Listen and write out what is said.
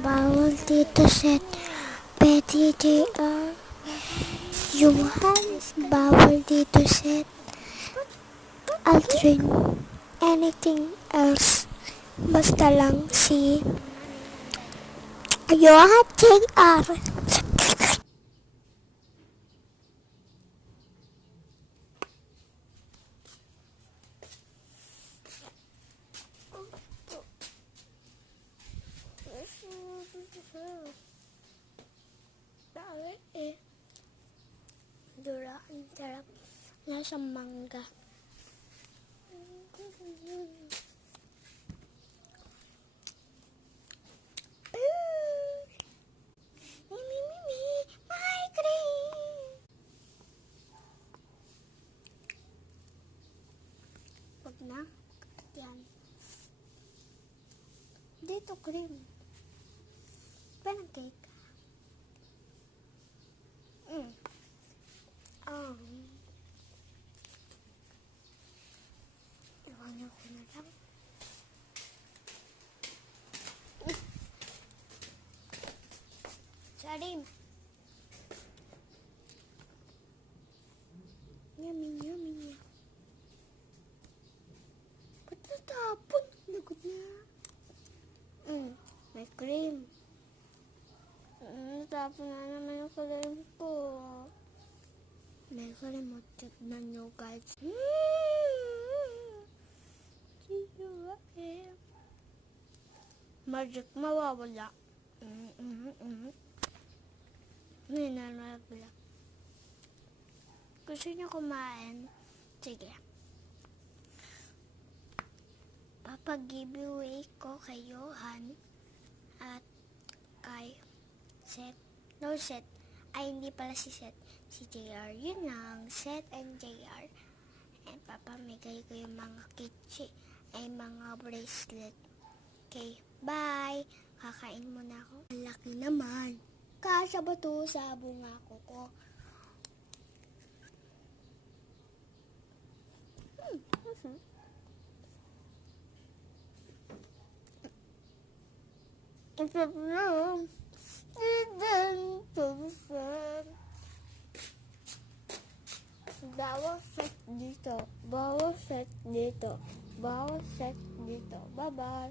Bawal dito set. Petty JR. Johan. Bawal dito set. Aldrin. Anything else. Basta lang si Johan JR. Dali eh. Dura, ang sarap. Nasa mangga. My cream. Wag na. Yan. Dito cream. Parang cake. Iwan niyo ko na lang. Sarim. Yummy, yummy. Ba't natapon? Lagot na. May cream. Natapon na naman yung cream ko. May cream mo. Tignan nyo guys. Magic mawawala. May nanawala. Gusto nyo kumain? Sige. Papag-giveaway ko kay Johan at kay Seth. No, Seth. Ay, hindi pala si Seth. Si JR. Yun lang. Seth and JR. And papamigay ko yung mga kitchi ay mga bracelet. Okay, bye! Kakain muna ako. Ang laki naman. Kasya ba to sa bungako ko? Ang sarap na. Bawal set dito. Bawal set dito. Bawal set dito. Bye-bye.